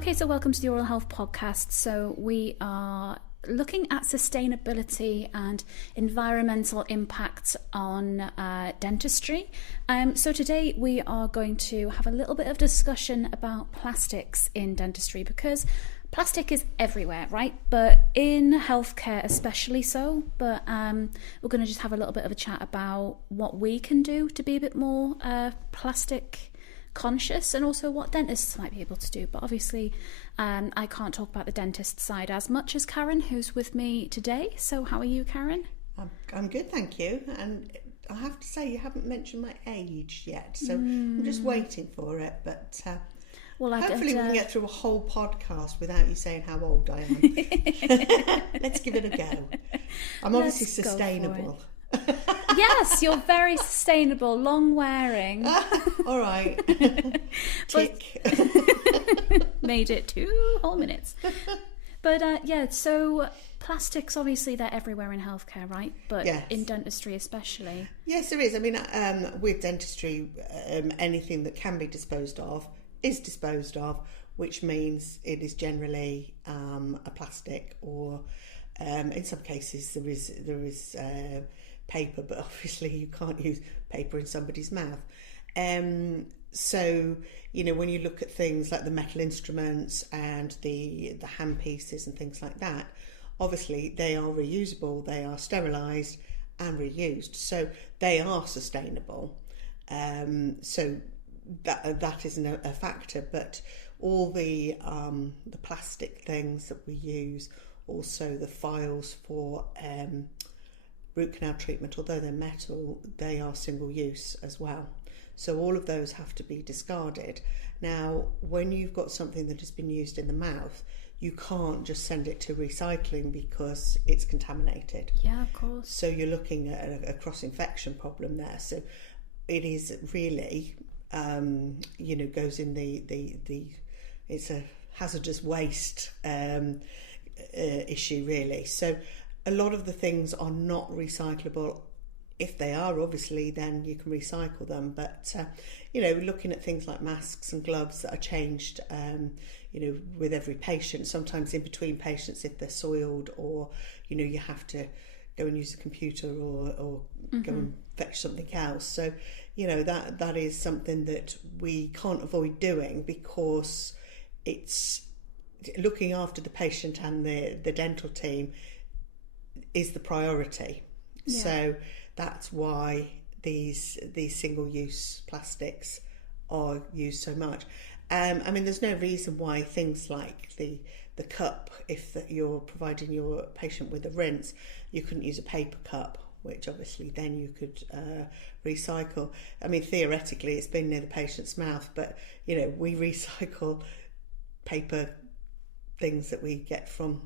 Okay, so welcome to the Oral Health Podcast. So we are looking at sustainability and environmental impact on dentistry. So today we are going to have a little bit of discussion about plastics in dentistry, because plastic is everywhere, right? But in healthcare especially so. But we're going to just have a little bit of a chat about what we can do to be a bit more plastic conscious, and also what dentists might be able to do. But obviously I can't talk about the dentist side as much as Karen, who's with me today. So how are you, Karen? I'm good, thank you. And I have to say, you haven't mentioned my age yet, so I'm just waiting for it. But hopefully we can get through a whole podcast without you saying how old I am. Let's give it a go. I'm obviously sustainable. Yes, you're very sustainable, long wearing. All right. Tick. Made it 2 whole minutes. But so plastics, obviously they're everywhere in healthcare, right? But yes, in dentistry especially. Yes, there is. I mean, with dentistry, anything that can be disposed of is disposed of, which means it is generally a plastic, or in some cases there is paper, but obviously you can't use paper in somebody's mouth. So, you know, when you look at things like the metal instruments and the hand pieces and things like that, obviously they are reusable, they are sterilised and reused, so they are sustainable. So that isn't a factor, but all the plastic things that we use, also the files for root canal treatment, although they're metal, they are single use as well. So all of those have to be discarded. Now, when you've got something that has been used in the mouth, you can't just send it to recycling because it's contaminated. Yeah, of course. So you're looking at a cross-infection problem there. So it is really, goes in the it's a hazardous waste issue, really. So a lot of the things are not recyclable. If they are, obviously, then you can recycle them. But, looking at things like masks and gloves that are changed, with every patient, sometimes in between patients if they're soiled, or, you have to go and use the computer or go and fetch something else. So, that is something that we can't avoid doing, because it's looking after the patient and the dental team is the priority. Yeah. So that's why these single-use plastics are used so much. There's no reason why things like the cup, if you're providing your patient with a rinse, you couldn't use a paper cup, which obviously then you could recycle. I mean, theoretically, it's been near the patient's mouth, but, we recycle paper things that we get from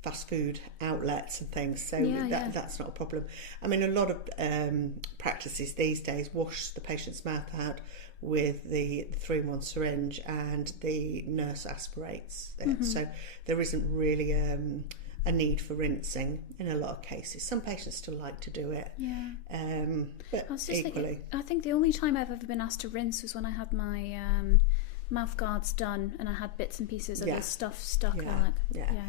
fast food outlets and things, so that's not a problem. I mean, a lot of practices these days wash the patient's mouth out with the 3-in-1 syringe, and the nurse aspirates it. So there isn't really a need for rinsing in a lot of cases. Some patients still like to do it, but equally. I think the only time I've ever been asked to rinse was when I had my mouth guards done, and I had bits and pieces of the stuff stuck.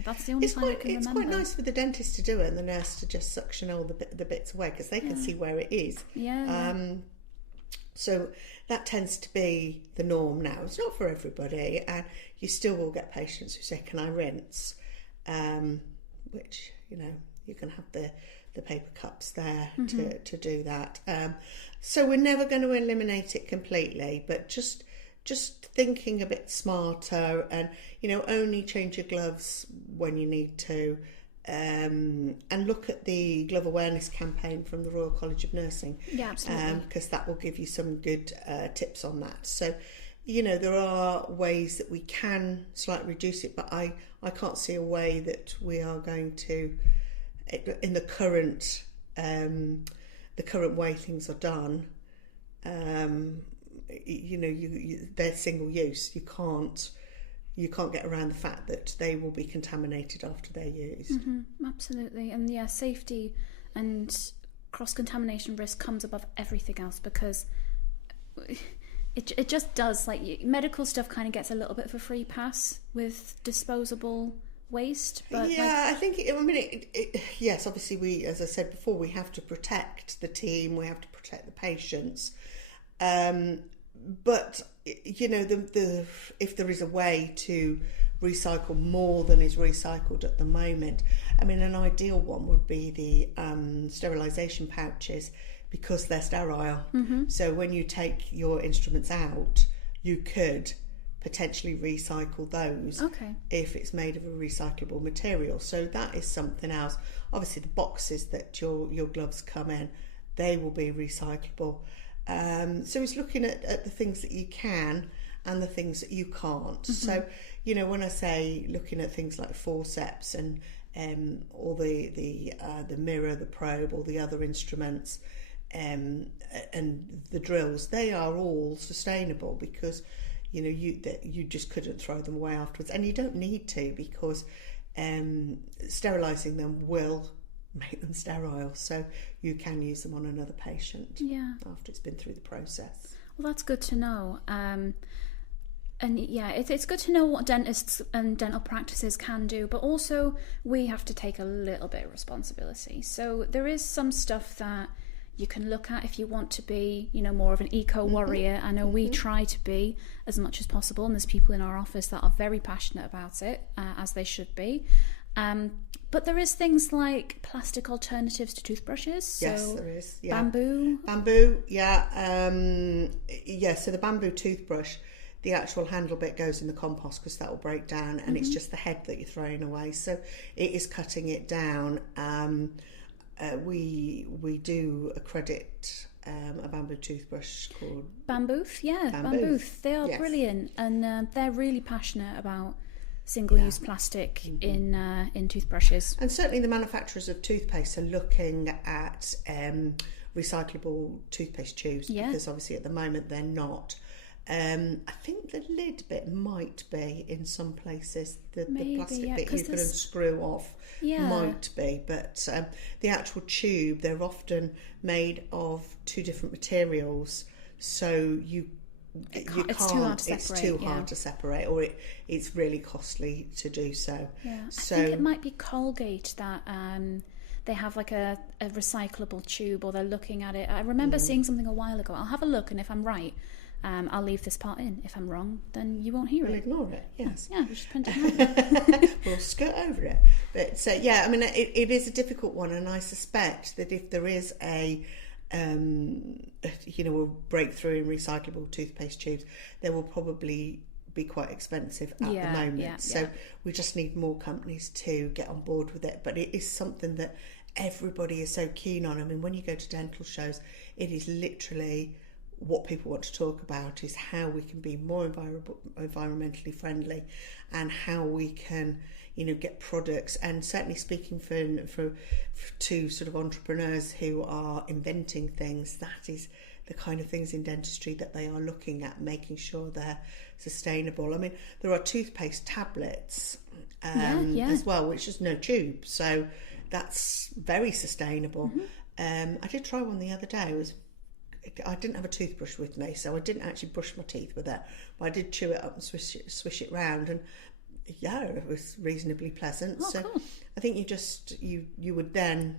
That's the only time I can remember. It's quite nice for the dentist to do it, and the nurse to just suction all the bits away, because they can see where it is. So that tends to be the norm now. It's not for everybody, and you still will get patients who say, "Can I rinse?" Which you can have the paper cups there to do that. So we're never going to eliminate it completely, but just thinking a bit smarter, and only change your gloves when you need to, and look at the glove awareness campaign from the Royal College of Nursing, absolutely, because that will give you some good tips on that. So there are ways that we can slightly reduce it, but I can't see a way that we are going to, in the current way things are done. They're single use. You can't get around the fact that they will be contaminated after they're used. Absolutely. And safety and cross-contamination risk comes above everything else, because it just does, like, medical stuff kind of gets a little bit of a free pass with disposable waste, but I think yes, obviously we, as I said before, we have to protect the team, we have to protect the patients, but the if there is a way to recycle more than is recycled at the moment, I mean, an ideal one would be the sterilisation pouches, because they're sterile. So when you take your instruments out, you could potentially recycle those if it's made of a recyclable material. So that is something else. Obviously the boxes that your gloves come in, they will be recyclable. So it's looking at the things that you can and the things that you can't. So, when I say looking at things like forceps and or the mirror, the probe, or the other instruments, and the drills, they are all sustainable, because you just couldn't throw them away afterwards, and you don't need to, because sterilising them will make them sterile, so you can use them on another patient after it's been through the process. Well, that's good to know. And it's good to know what dentists and dental practices can do, but also we have to take a little bit of responsibility. So there is some stuff that you can look at if you want to be, more of an eco warrior. I know we try to be as much as possible, and there's people in our office that are very passionate about it, as they should be. But there is things like plastic alternatives to toothbrushes. So yes, there is. Yeah. Bamboo, yeah. So the bamboo toothbrush, the actual handle bit goes in the compost, because that will break down, and it's just the head that you're throwing away. So it is cutting it down. We do accredit a bamboo toothbrush called Bambooth. Bambooth. They are brilliant, and they're really passionate about single-use plastic in toothbrushes. And certainly the manufacturers of toothpaste are looking at recyclable toothpaste tubes, because obviously at the moment they're not. I think the lid bit might be in some places, the plastic bit you can unscrew off might be, but the actual tube, they're often made of two different materials, so it's too hard to separate, or it's really costly to do so. So I think it might be Colgate that they have like a recyclable tube, or they're looking at it. I remember seeing something a while ago. I'll have a look, and if I'm right, I'll leave this part in. If I'm wrong, then you won't hear it. We'll ignore it, yes. Yeah, we'll just print it out. We'll skirt over it. But I mean, it is a difficult one, and I suspect that if there is a breakthrough in recyclable toothpaste tubes, they will probably be quite expensive at the moment. So we just need more companies to get on board with it. But it is something that everybody is so keen on. I mean, when you go to dental shows, it is literally what people want to talk about, is how we can be more environmentally friendly, and how we can get products. And certainly speaking for two sort of entrepreneurs who are inventing things, that is the kind of things in dentistry that they are looking at, making sure they're sustainable. I mean, there are toothpaste tablets as well, which is no tube, so that's very sustainable. I did try one the other day. I didn't have a toothbrush with me, so I didn't actually brush my teeth with it, but I did chew it up and swish it round, and it was reasonably pleasant. Cool. I think you would then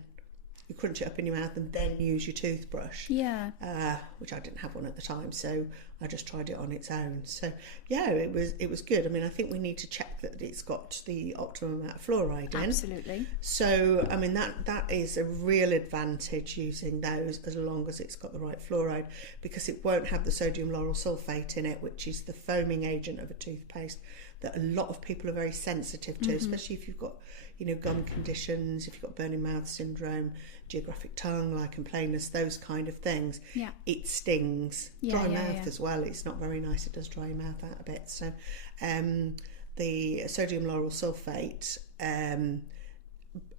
crunch it up in your mouth and then use your toothbrush, which I didn't have one at the time, so I just tried it on its own. So it was good. I mean, I think we need to check that it's got the optimum amount of fluoride in. Absolutely. So I mean, that is a real advantage, using those, as long as it's got the right fluoride, because it won't have the sodium lauryl sulfate in it, which is the foaming agent of a toothpaste that a lot of people are very sensitive to, especially if you've got gum conditions, if you've got burning mouth syndrome, geographic tongue, lichen planus, those kind of things. It stings. Dry mouth as well, it's not very nice. It does dry your mouth out a bit. So the sodium lauryl sulfate,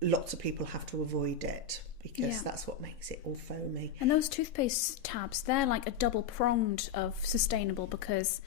lots of people have to avoid it, because that's what makes it all foamy. And those toothpaste tabs, they're like a double pronged of sustainable, because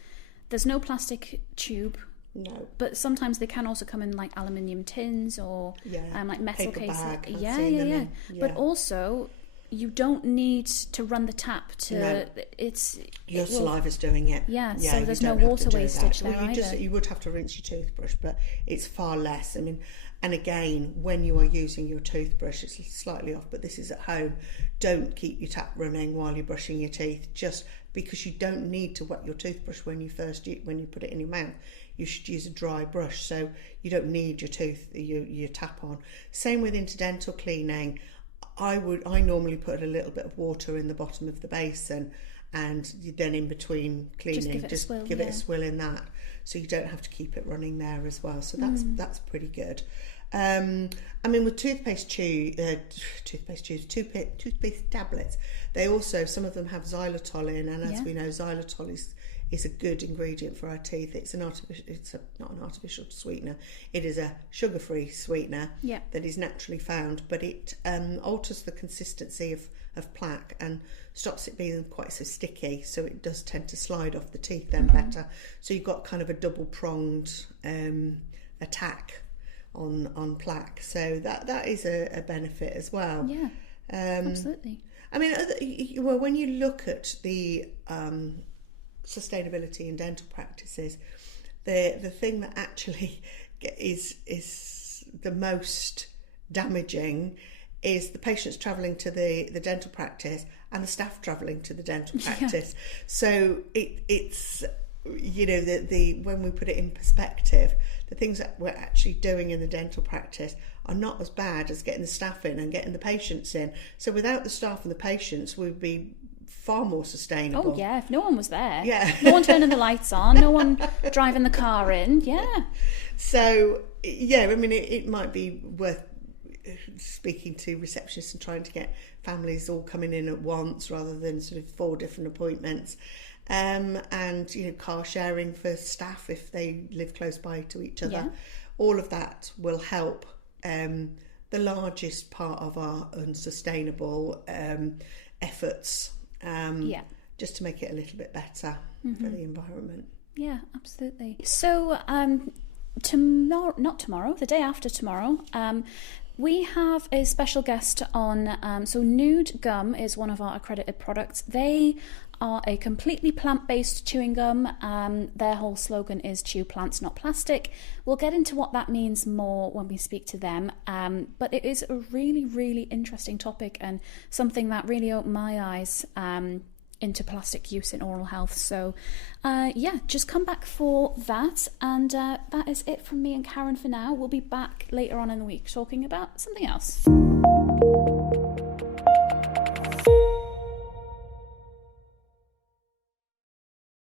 there's no plastic tube. No. But sometimes they can also come in like aluminium tins, or like metal paper cases. Bag, But also, you don't need to run the tap to. No. It's your saliva's doing it. Yeah, yeah, so there's no water wastage there either. You would have to rinse your toothbrush, but it's far less. I mean, and again, when you are using your toothbrush, it's slightly off, but this is at home. Don't keep your tap running while you're brushing your teeth, just because you don't need to wet your toothbrush when you put it in your mouth. You should use a dry brush, so you don't need your tap on. Same with interdental cleaning. I normally put a little bit of water in the bottom of the basin, and then in between cleaning, just give it a swill in that, so you don't have to keep it running there as well. So that's pretty good. I mean, with toothpaste tablets, they also, some of them have xylitol in, and as we know, xylitol is a good ingredient for our teeth. It's not an artificial sweetener. It is a sugar-free sweetener that is naturally found, but it alters the consistency of plaque and stops it being quite so sticky, so it does tend to slide off the teeth then better. So you've got kind of a double-pronged attack on plaque, so that is a benefit as well. Yeah, absolutely. I mean, well, when you look at the sustainability in dental practices, the thing that actually is the most damaging is the patients travelling to the dental practice and the staff travelling to the dental practice. So it's when we put it in perspective, the things that we're actually doing in the dental practice are not as bad as getting the staff in and getting the patients in. So without the staff and the patients, we'd be far more sustainable. Oh yeah, if no one was there. Yeah. No one turning the lights on, no one driving the car in. Yeah. So yeah, I mean, it might be worth speaking to receptionists and trying to get families all coming in at once rather than sort of 4 different appointments. And car sharing for staff if they live close by to each other. Yeah. All of that will help. The largest part of our unsustainable efforts, just to make it a little bit better for the environment. Yeah, absolutely. So the day after tomorrow, we have a special guest on. So Nude Gum is one of our accredited products. They are a completely plant-based chewing gum. Their whole slogan is chew plants, not plastic. We'll get into what that means more when we speak to them. But it is a really, really interesting topic and something that really opened my eyes into plastic use in oral health. So just come back for that. And that is it from me and Karen for now. We'll be back later on in the week talking about something else.